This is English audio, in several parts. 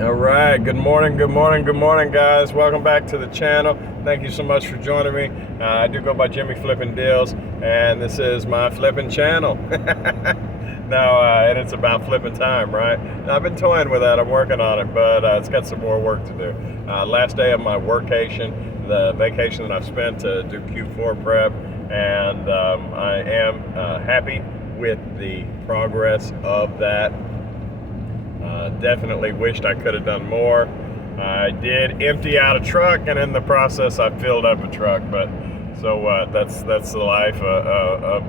All right, good morning, guys. Welcome back to the channel. Thank you so much for joining me. I do go by Jimmy Flipping Deals, and this is my flipping channel. Now, and it's about flipping time, right? Now, I've been toying with that. I'm working on it, but it's got some more work to do. Last day of my workation, the vacation that I've spent to do Q4 prep, and I am happy with the progress of that. Definitely wished I could have done more. I did empty out a truck, and in the process I filled up a truck, but so what? That's the life of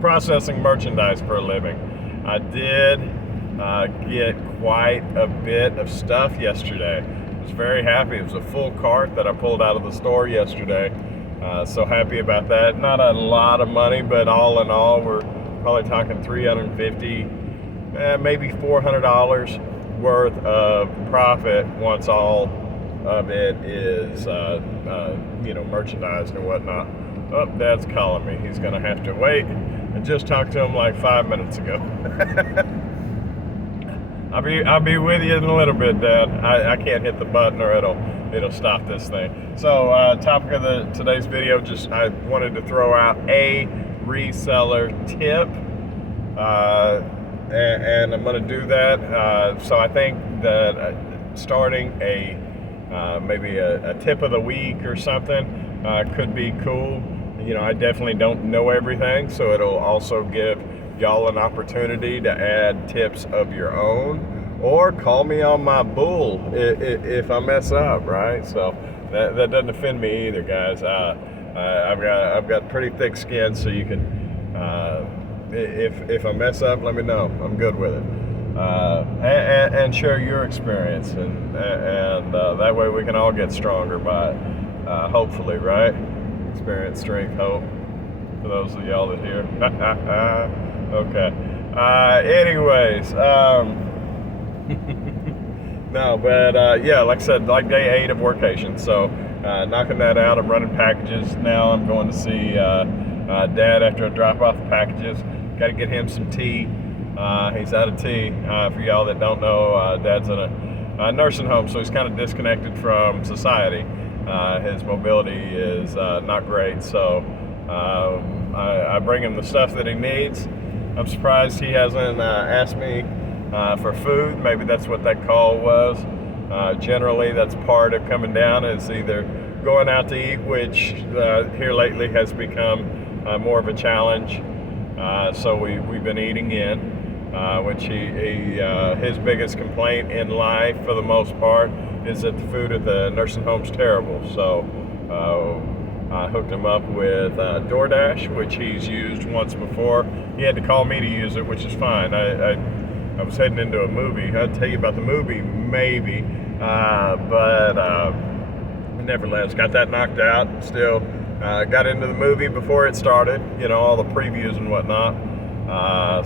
processing merchandise for a living. I did get quite a bit of stuff yesterday. I was very happy. It was a full cart that I pulled out of the store yesterday. So happy about that. Not a lot of money, but all in all, we're probably talking $350, maybe $400 worth of profit once all of it is merchandised and whatnot. Oh, Dad's calling me. He's gonna have to wait. I just talked to him like 5 minutes ago. I'll be with you in a little bit, Dad. I can't hit the button or it'll stop this thing. So topic of today's video, just I wanted to throw out a reseller tip. And I'm going to do that. So I think that starting maybe a tip of the week or something could be cool. You know, I definitely don't know everything, so it'll also give y'all an opportunity to add tips of your own, or call me on my bull if I mess up, right? So that doesn't offend me either, guys. I've got pretty thick skin, so you can. If I mess up, let me know. I'm good with it. And share your experience, and that way we can all get stronger by it. Hopefully, right? Experience, strength, hope. For those of y'all that hear. Okay. Anyways, no, but yeah, like I said, like day 8 of workation. So knocking that out. I'm running packages now. I'm going to see Dad after I drop off the packages. Got to get him some tea. He's out of tea. For y'all that don't know, Dad's in a nursing home, so he's kind of disconnected from society. His mobility is not great, so I bring him the stuff that he needs. I'm surprised he hasn't asked me for food. Maybe that's what that call was. Generally, that's part of coming down, is either going out to eat, which here lately has become more of a challenge. So we've been eating in, which his biggest complaint in life, for the most part, is that the food at the nursing home's terrible. So I hooked him up with DoorDash, which he's used once before. He had to call me to use it, which is fine. I was heading into a movie. I'd tell you about the movie, maybe, but nevertheless, got that knocked out. Still got into the movie before it started, you know, all the previews and whatnot.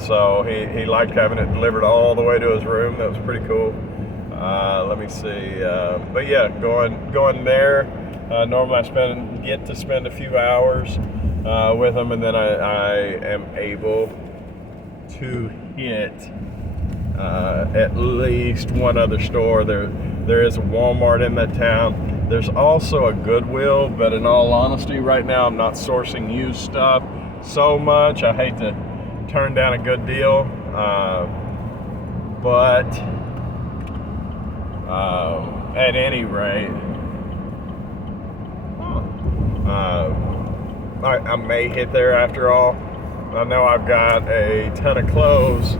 So he liked having it delivered all the way to his room. That was pretty cool. Let me see. But yeah, going there. Normally I get to spend a few hours with him, and then I am able to hit at least one other store. There is a Walmart in that town. There's also a Goodwill, but in all honesty, right now I'm not sourcing used stuff so much. I hate to turn down a good deal, but at any rate, I may hit there after all. I know I've got a ton of clothes,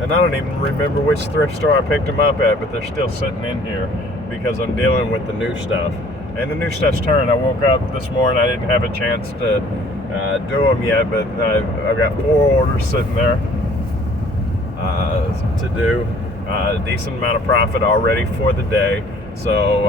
and I don't even remember which thrift store I picked them up at, but they're still sitting in here because I'm dealing with the new stuff. And the new stuff's turned. I woke up this morning, I didn't have a chance to do them yet, but I've got 4 orders sitting there to do. A decent amount of profit already for the day, so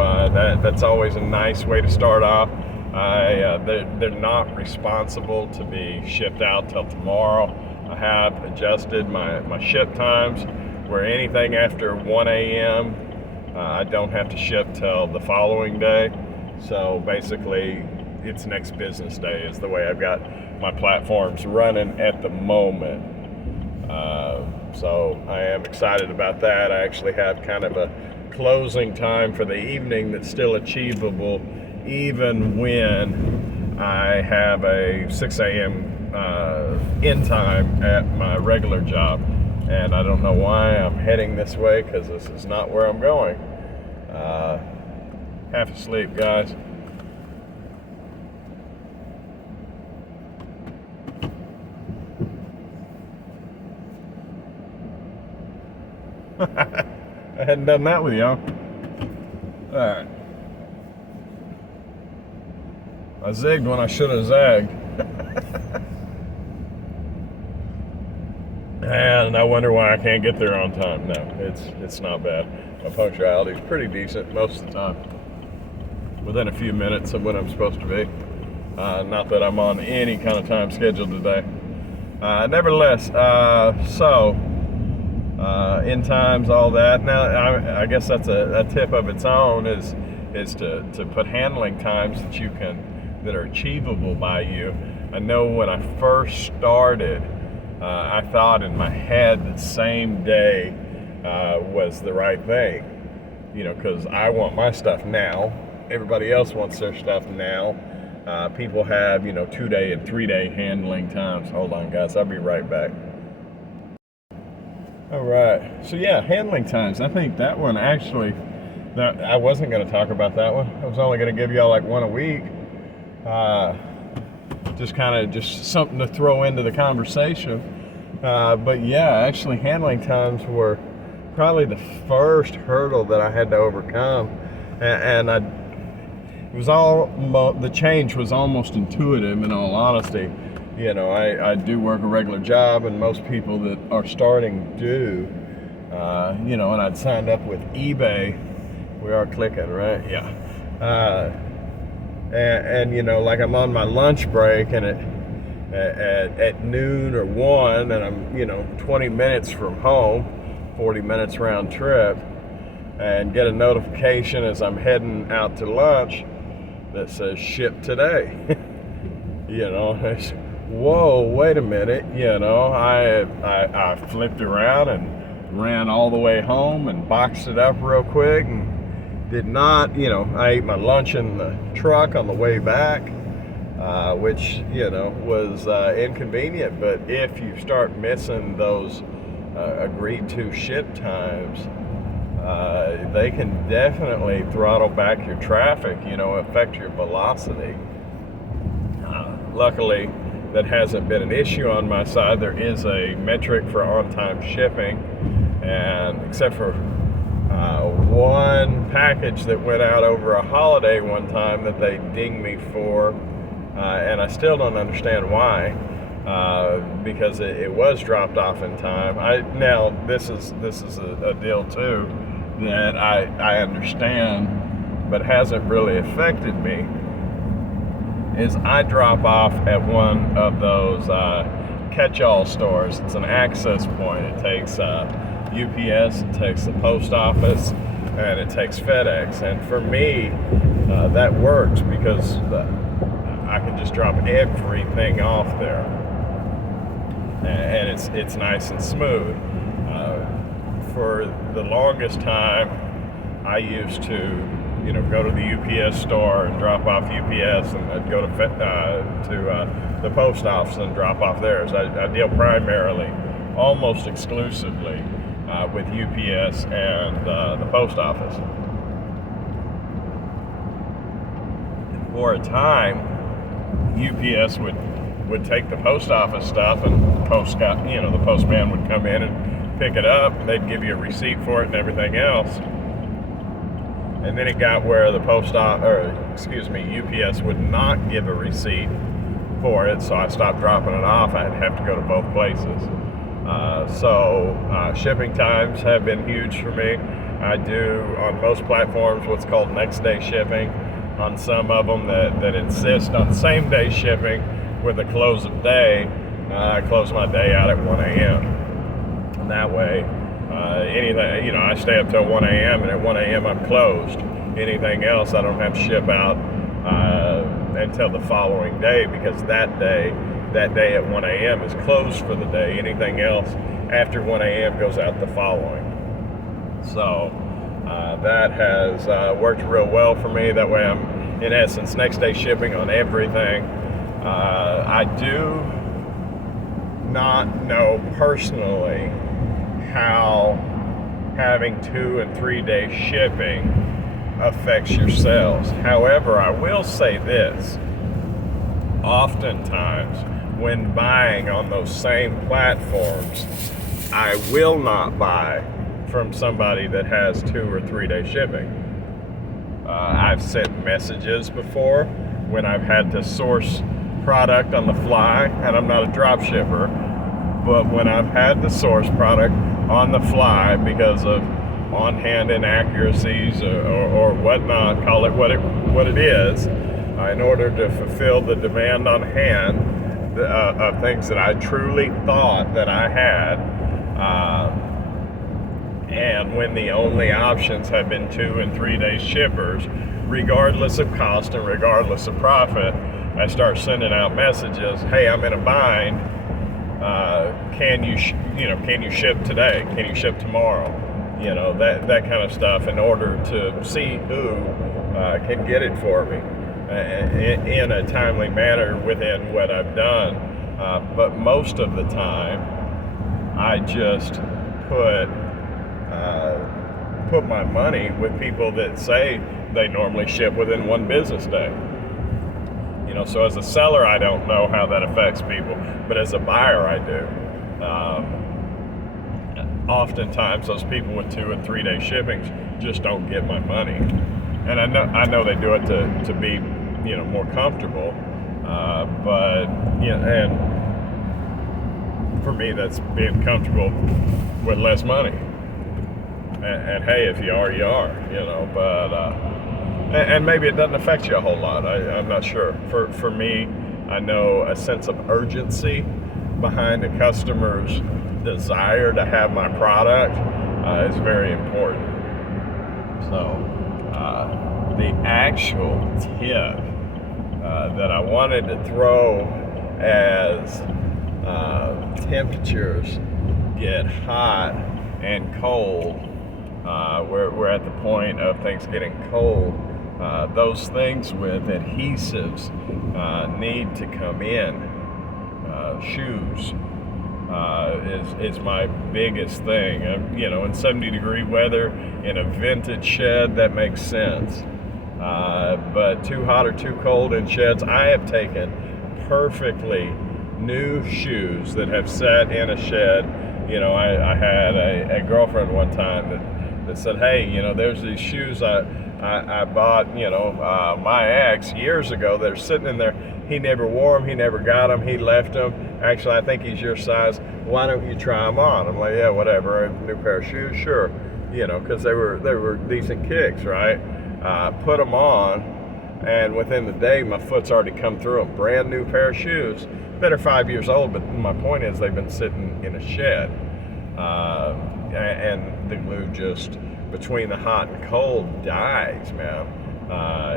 that's always a nice way to start off. They're not responsible to be shipped out till tomorrow. I have adjusted my ship times, where anything after 1 a.m. I don't have to ship till the following day. So basically, it's next business day is the way I've got my platforms running at the moment. So I am excited about that. I actually have kind of a closing time for the evening that's still achievable, even when I have a 6 a.m. End time at my regular job. And I don't know why I'm heading this way, because this is not where I'm going. Half asleep, guys. I hadn't done that with y'all. Alright. I zigged when I should have zagged. And I wonder why I can't get there on time. No, it's not bad. My punctuality is pretty decent most of the time. Within a few minutes of when I'm supposed to be. Not that I'm on any kind of time schedule today. Nevertheless, end times, all that. Now, I guess that's a tip of its own is to put handling times that are achievable by you. I know when I first started, I thought in my head that same day was the right thing, because I want my stuff now. Everybody else wants their stuff now. People have, 2-day and 3-day handling times. Hold on, guys. I'll be right back. All right. So yeah, handling times. I think that one actually, I wasn't going to talk about that one. I was only going to give y'all like one a week. Just something to throw into the conversation. But yeah, actually handling times were probably the first hurdle that I had to overcome. And the change was almost intuitive, in all honesty. I do work a regular job, and most people that are starting do. And I'd signed up with eBay. We are clicking, right? Yeah. Like I'm on my lunch break, and at noon or 1, and I'm 20 minutes from home, 40 minutes round trip, and get a notification as I'm heading out to lunch that says ship today. It's, whoa, wait a minute. I flipped around and ran all the way home and boxed it up real quick, and did not, I ate my lunch in the truck on the way back, which, was inconvenient. But if you start missing those agreed to ship times, they can definitely throttle back your traffic, affect your velocity. Luckily, that hasn't been an issue on my side. There is a metric for on-time shipping, and except for one package that went out over a holiday one time that they dinged me for, and I still don't understand why, because it was dropped off in time. Now this is a deal too that I understand, but hasn't really affected me. Is I drop off at one of those catch-all stores. It's an access point. It takes UPS, it takes the post office, and it takes FedEx. And for me, that works because I can just drop everything off there, and it's nice and smooth. For the longest time, I used to go to the UPS store and drop off UPS, and I'd go to the post office and drop off theirs. I deal primarily, almost exclusively, with UPS and the post office. For a time, UPS would take the post office stuff, and the postman would come in and pick it up, and they'd give you a receipt for it and everything else. And then it got where UPS would not give a receipt for it, so I stopped dropping it off. I'd have to go to both places. Shipping times have been huge for me. I do on most platforms what's called next day shipping. On some of them that insist on same day shipping with the close of day, I close my day out at 1 a.m. And that way, anything, I stay up till 1 a.m. and at 1 a.m. I'm closed. Anything else I don't have to ship out until the following day, because that day at 1 a.m. is closed for the day. Anything else after 1 a.m. goes out the following. So That has worked real well for me. That way I'm, in essence, next day shipping on everything. I do not know personally how having 2 and 3 day shipping affects your sales. However, I will say this. Oftentimes, when buying on those same platforms, I will not buy from somebody that has 2 or 3 day shipping. I've sent messages before when I've had to source product on the fly, and I'm not a drop shipper, but when I've had to source product on the fly because of on-hand inaccuracies or whatnot, call it what it is, in order to fulfill the demand on hand of things that I truly thought that I had, and when the only options have been 2 and 3 day shippers, regardless of cost and regardless of profit, I start sending out messages. Hey, I'm in a bind. Can you ship today? Can you ship tomorrow? That kind of stuff, in order to see who can get it for me in a timely manner within what I've done. But most of the time, I just put my money with people that say they normally ship within 1 business day. So as a seller, I don't know how that affects people, but as a buyer, I do. Oftentimes, those people with 2 and 3 day shippings just don't get my money, and I know they do it to be more comfortable, but and for me, that's being comfortable with less money. And hey, if you are, you are, but and maybe it doesn't affect you a whole lot. I'm not sure. For me, I know a sense of urgency behind a customer's desire to have my product is very important. So the actual tip that I wanted to throw as temperatures get hot and cold, we're at the point of things getting cold. Those things with adhesives need to come in. Shoes is my biggest thing. In 70-degree weather, in a vintage shed, that makes sense. But too hot or too cold in sheds, I have taken perfectly new shoes that have sat in a shed. I had a girlfriend one time that said, hey, there's these shoes I bought, my ex years ago. They're sitting in there. He never wore them. He never got them. He left them. Actually, I think he's your size. Why don't you try them on? I'm like, yeah, whatever. A new pair of shoes, sure. Because they were decent kicks, right? Put them on, and within the day, my foot's already come through them. Brand new pair of shoes that are 5 years old, but my point is they've been sitting in a shed, and the glue just between the hot and cold dies, man.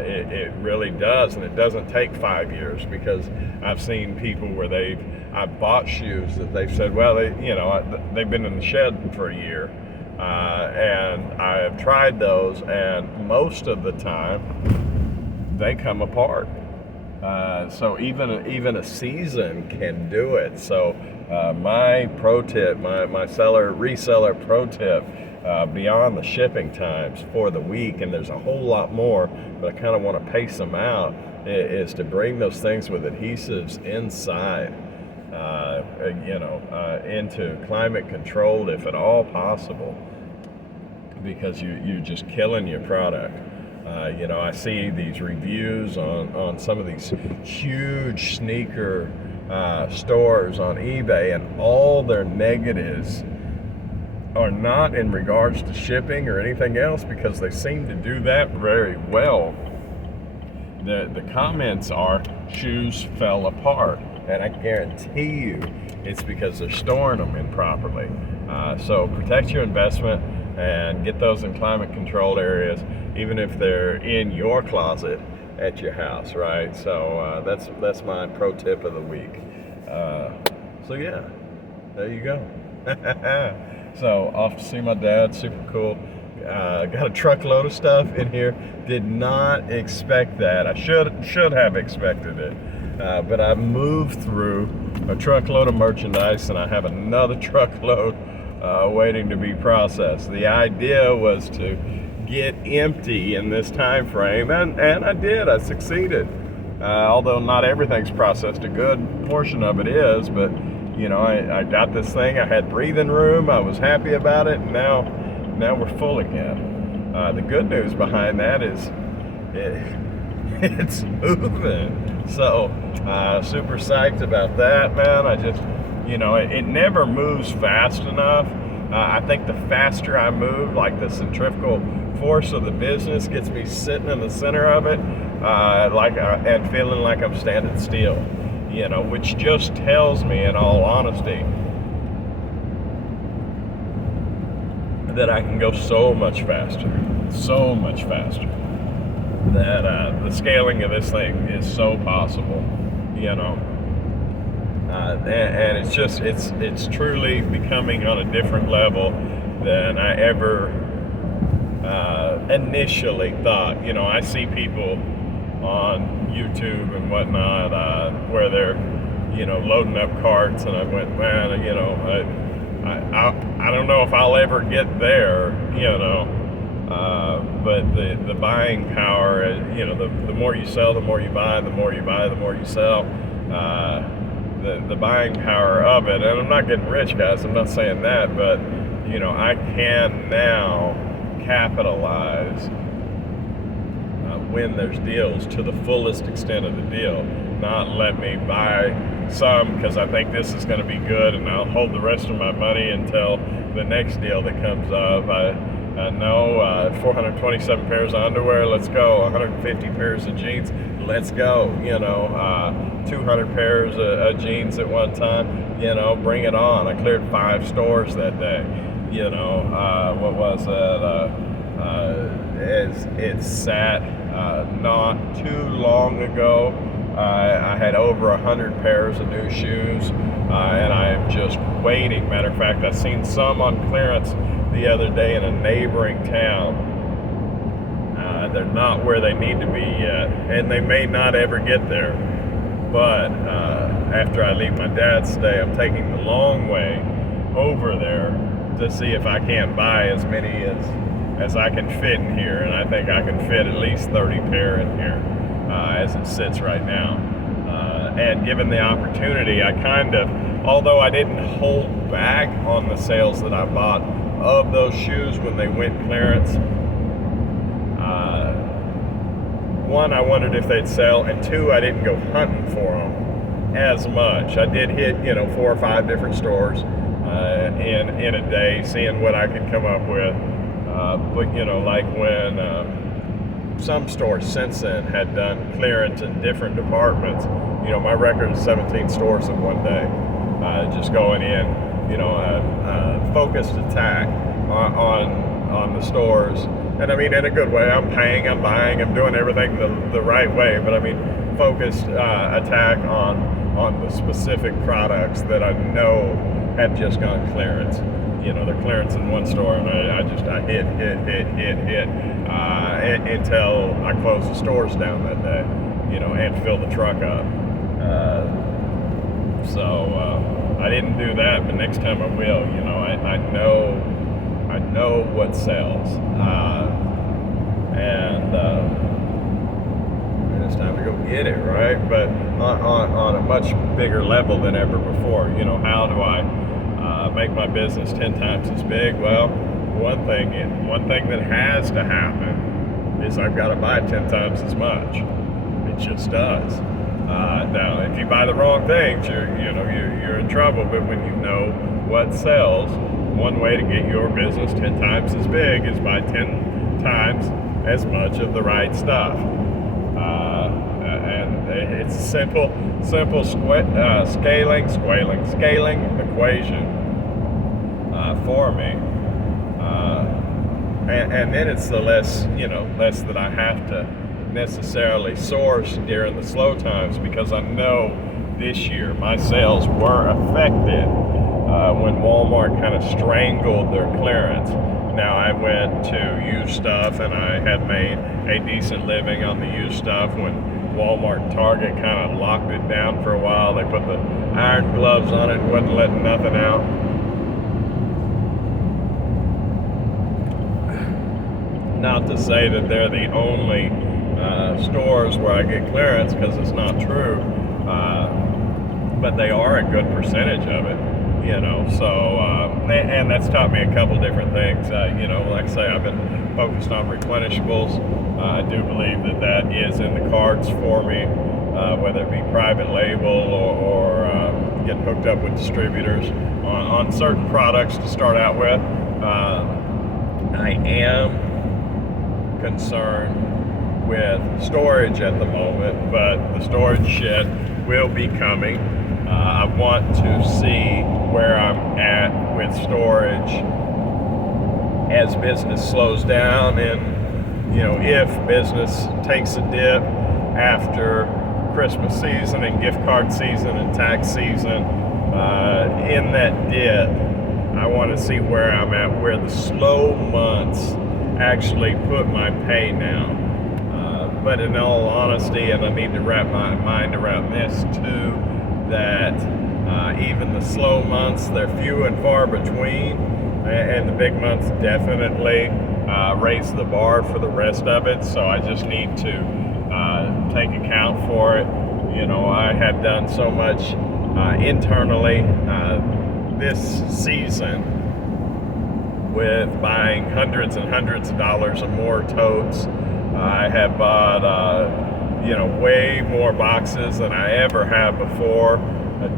It really does, and it doesn't take 5 years, because I've seen people where I've bought shoes that they've said, well, they've been in the shed for a year, and I have tried those, and most of the time they come apart. So even a season can do it. So my pro tip, my reseller pro tip, beyond the shipping times for the week, and there's a whole lot more, but I kind of want to pace them out, is to bring those things with adhesives inside, into climate controlled if at all possible, because you're just killing your product. I see these reviews on some of these huge sneaker stores on eBay, and all their negatives are not in regards to shipping or anything else, because they seem to do that very well. The comments are, shoes fell apart, and I guarantee you it's because they're storing them improperly. So protect your investment and get those in climate controlled areas, even if they're in your closet at your house, right? So that's my pro tip of the week. So yeah, there you go. So off to see my dad, super cool. got a truckload of stuff in here. Did not expect that. I should have expected it. But I moved through a truckload of merchandise, and I have another truckload waiting to be processed. The idea was to get empty in this time frame, and I did. I succeeded. Although not everything's processed, a good portion of it is, but you know, I got this thing. I had breathing room. I was happy about it, and now we're full again. The good news behind that is it's moving. So super psyched about that, man. I just, you know, it never moves fast enough. I think the faster I move, like the centrifugal force of the business gets me sitting in the center of it, and feeling like I'm standing still, you know, which just tells me, in all honesty, that I can go so much faster, that the scaling of this thing is so possible, you know. And it's just, it's truly becoming on a different level than I ever initially thought. You know, I see people on YouTube and whatnot where they're, you know, loading up carts, and I went, man, you know, I don't know if I'll ever get there, you know. But the buying power, you know, the more you sell, the more you buy, the more you buy, the more you sell. The buying power of it, and I'm not getting rich, guys, I'm not saying that, but you know, I can now capitalize when there's deals to the fullest extent of the deal. Not let me buy some because I think this is going to be good, and I'll hold the rest of my money until the next deal that comes up. I know 427 pairs of underwear, let's go. 150 pairs of jeans, let's go. You know, 200 pairs of jeans at one time, you know, bring it on. I cleared 5 stores that day. You know, what was that? It sat not too long ago. I had over 100 pairs of new shoes, and I am just waiting. Matter of fact, I seen some on clearance the other day in a neighboring town. They're not where they need to be yet, and they may not ever get there. But after I leave my dad's stay, I'm taking the long way over there to see if I can't buy as many as I can fit in here, and I think I can fit at least 30 pair in here as it sits right now. And given the opportunity, I kind of, although I didn't hold back on the sales that I bought of those shoes when they went clearance, one, I wondered if they'd sell, and two, I didn't go hunting for them as much. I did hit, you know, 4 or 5 different stores in a day, seeing what I could come up with. But you know, like when some stores since then had done clearance in different departments, you know, my record is 17 stores in one day, just going in, you know, focused attack on the stores. And I mean, in a good way. I'm paying, I'm buying, I'm doing everything the right way. But I mean, focused attack on the specific products that I know have just gone clearance. You know, they're clearance in one store, and I hit until I close the stores down that day. You know, and fill the truck up. So I didn't do that, but next time I will. You know, I know what sells, and it's time to go get it, right? But on a much bigger level than ever before. You know, how do I make my business 10 times as big? Well, one thing that has to happen is I've got to buy 10 times as much. It just does. Now, if you buy the wrong things, you're in trouble. But when you know what sells, one way to get your business 10 times as big is buy 10 times as much of the right stuff. And it's a simple scaling equation for me. And then it's the less that I have to necessarily source during the slow times, because I know this year my sales were affected when Walmart kind of strangled their clearance. Now I went to used stuff, and I had made a decent living on the used stuff when Walmart and Target kind of locked it down for a while. They put the iron gloves on it and wasn't letting nothing out. Not to say that they're the only stores where I get clearance, because it's not true, but they are a good percentage of it, you know. So and that's taught me a couple different things. You know, like I say, I've been focused on replenishables. I do believe that that is in the cards for me, whether it be private label or getting hooked up with distributors on certain products to start out with. I am concerned with storage at the moment, but the storage shed will be coming. I want to see where I'm at with storage as business slows down, and you know, if business takes a dip after Christmas season and gift card season and tax season, in that dip, I want to see where I'm at, where the slow months actually put my pay now. But in all honesty, and I need to wrap my mind around this too, that even the slow months, they're few and far between, and the big months definitely raise the bar for the rest of it. So I just need to take account for it. You know, I have done so much internally this season with buying hundreds and hundreds of dollars of more totes. I have bought, you know, way more boxes than I ever have before,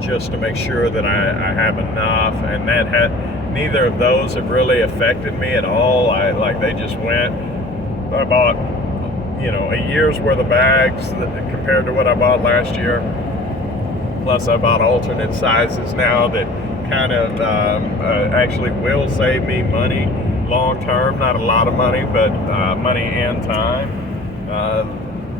just to make sure that I have enough. And that neither of those have really affected me at all. They just went. I bought, you know, a year's worth of bags compared to what I bought last year. Plus, I bought alternate sizes now that kind of actually will save me money long term. Not a lot of money, but money and time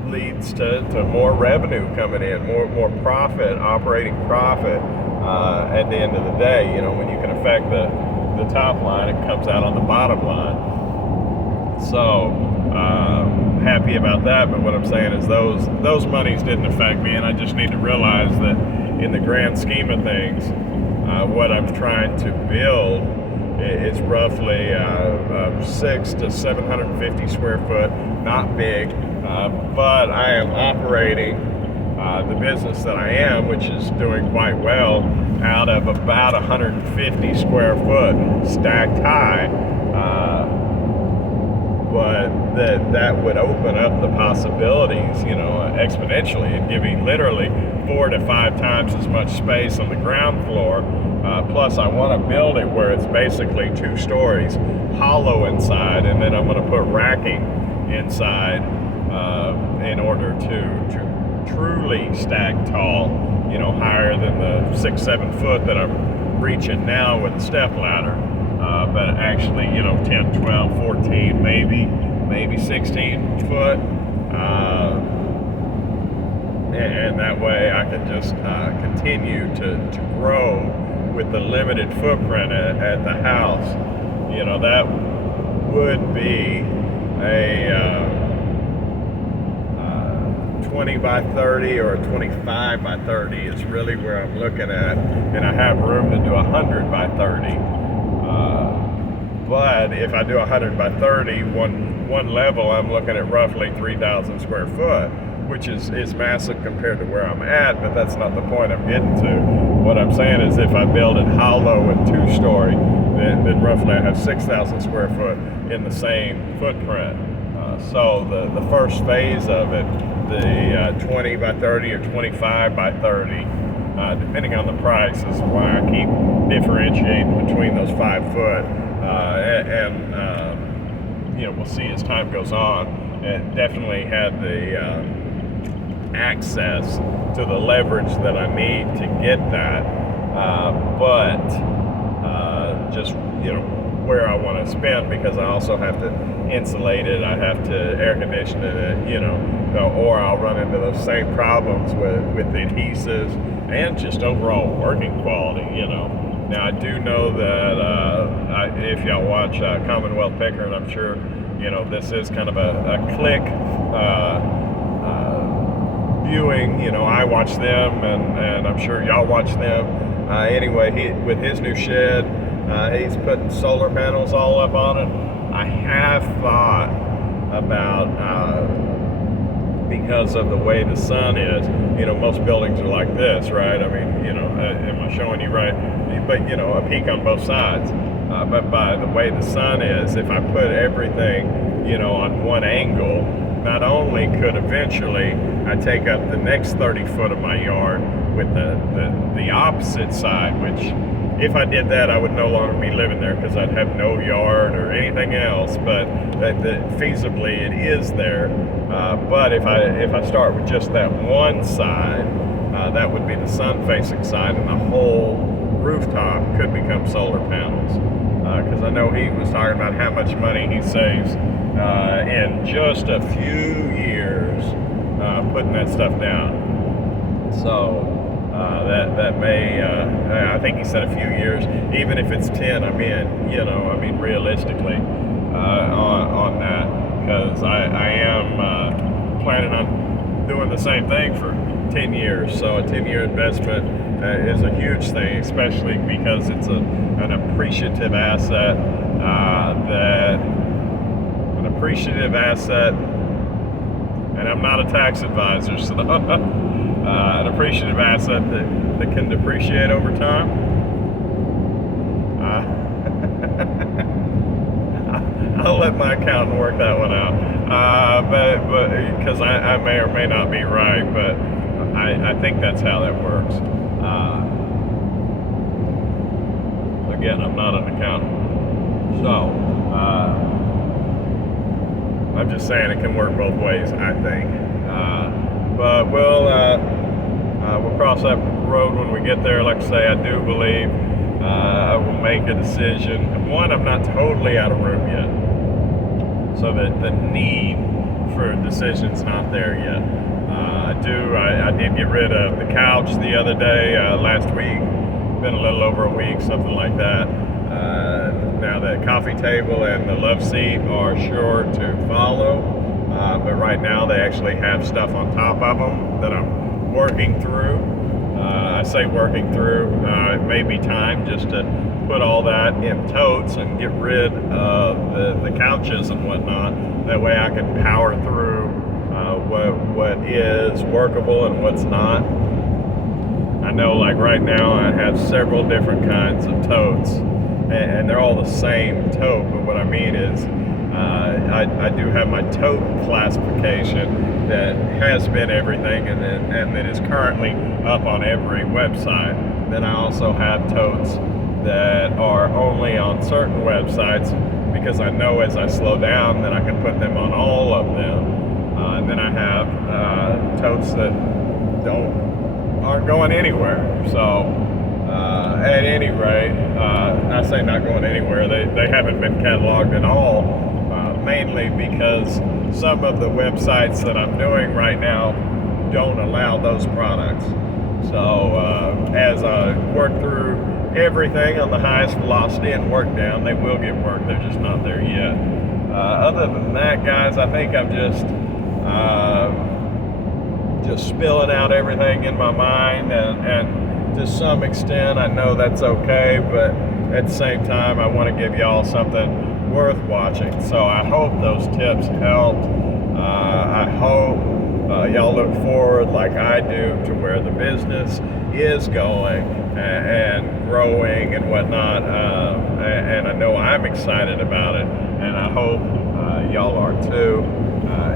leads to more revenue coming in, more profit, operating profit at the end of the day. You know, when you can affect the top line, it comes out on the bottom line. So happy about that. But what I'm saying is those monies didn't affect me, and I just need to realize that in the grand scheme of things, what I'm trying to build is roughly 600 to 750 square foot, not big, but I am operating the business that I am, which is doing quite well, out of about 150 square foot stacked high. But that would open up the possibilities, you know, exponentially, and give me literally 4 to 5 times as much space on the ground floor. Plus, I want to build it where it's basically 2 stories, hollow inside, and then I'm going to put racking inside in order to truly stack tall, you know, higher than the 6-7 foot that I'm reaching now with the step ladder. But actually, you know, 10, 12, 14, maybe 16 foot. And that way I can just continue to grow with the limited footprint at the house. You know, that would be a 20 by 30 or a 25 by 30 is really where I'm looking at. And I have room to do 100 by 30. But if I do 100 by 30, one level, I'm looking at roughly 3,000 square foot, which is massive compared to where I'm at, but that's not the point I'm getting to. What I'm saying is if I build it hollow and 2-story, then roughly I have 6,000 square foot in the same footprint. So the first phase of it, the 20 by 30 or 25 by 30, depending on the price, is why I keep differentiating between those 5 foot. You know, we'll see as time goes on. And definitely had the access to the leverage that I need to get that. But just, you know, where I want to spend, because I also have to insulate it, I have to air condition it, you know, or I'll run into those same problems with the adhesives and just overall working quality, you know. Now I do know that if y'all watch Commonwealth Picker, and I'm sure this is kind of a click viewing. I watch them, and I'm sure y'all watch them. Anyway, with his new shed, he's putting solar panels all up on it. I have thought about, because of the way the sun is, most buildings are like this, right? I mean, am I showing you right? But, a peak on both sides. But by the way the sun is, if I put everything, on one angle, not only could eventually I take up the next 30 foot of my yard with the opposite side, which if I did that, I would no longer be living there because I'd have no yard or anything else. But feasibly, it is there. But if I start with just that one side, that would be the sun-facing side, and the whole rooftop could become solar panels. Because I know he was talking about how much money he saves in just a few years putting that stuff down. So. That may, I think he said a few years, even if it's 10, I'm in, realistically, on that, because I am planning on doing the same thing for 10 years, so a 10-year investment is a huge thing, especially because it's an appreciative asset, and I'm not a tax advisor, so an appreciative asset that can depreciate over time. I'll let my accountant work that one out, but because I may or may not be right, but I think that's how that works. Again, I'm not an accountant, so I'm just saying it can work both ways, I think. But we'll cross that road when we get there. Like I say, I do believe I will make a decision. One, I'm not totally out of room yet, so that the need for a decision's not there yet. I did get rid of the couch the other day, last week. Been a little over a week, something like that. Now the coffee table and the love seat are sure to follow. But right now they actually have stuff on top of them that I'm working through. I say working through, it may be time just to put all that in totes and get rid of the couches and whatnot. That way I can power through what is workable and what's not. I know, like right now I have several different kinds of totes, and they're all the same tote, but what I mean is I do have my tote classification that has been everything and that is currently up on every website. Then I also have totes that are only on certain websites, because I know as I slow down then I can put them on all of them. And then I have totes that aren't going anywhere. So at any rate, I say not going anywhere, they haven't been cataloged at all. Mainly because some of the websites that I'm doing right now don't allow those products. So as I work through everything on the highest velocity and work down, they will get worked. They're just not there yet. Other than that, guys, I think I'm just spilling out everything in my mind, and to some extent I know that's okay, but at the same time I want to give y'all something worth watching. So I hope those tips helped. I hope y'all look forward like I do to where the business is going and growing and whatnot, and I know I'm excited about it, and I hope y'all are too.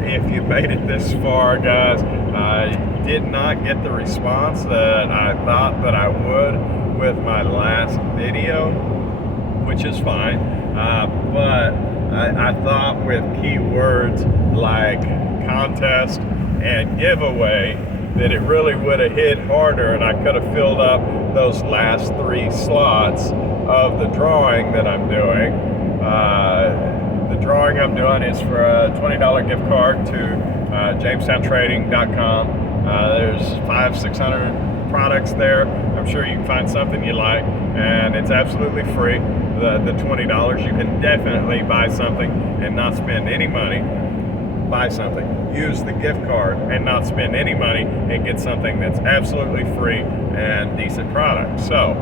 If you made it this far, guys, I did not get the response that I thought that I would with my last video, which is fine. But I thought with keywords like contest and giveaway that it really would have hit harder, and I could have filled up those last 3 slots of the drawing that I'm doing. The drawing I'm doing is for a $20 gift card to JamestownTrading.com. There's 500-600 products there. I'm I'm sure you can find something you like, and it's absolutely free. The $20, you can definitely buy something and not spend any money. Buy something, use the gift card and not spend any money and get something that's absolutely free and decent product. So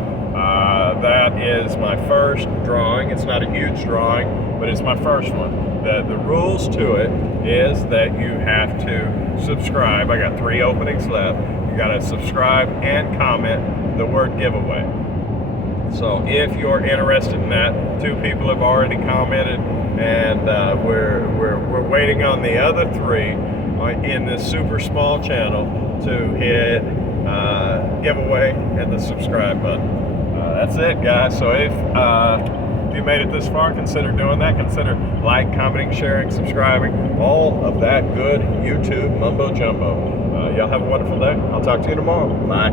that is my first drawing. It's not a huge drawing, but it's my first one. The rules to it is that you have to subscribe. I got 3 openings left. You got to subscribe and comment the word giveaway. So if you're interested in that, 2 people have already commented, and we're waiting on the other 3 in this super small channel to hit giveaway and the subscribe button. That's it, guys. So if you made it this far, consider doing that. Consider like, commenting, sharing, subscribing, all of that good YouTube mumbo jumbo. Y'all have a wonderful day. I'll talk to you tomorrow. Bye.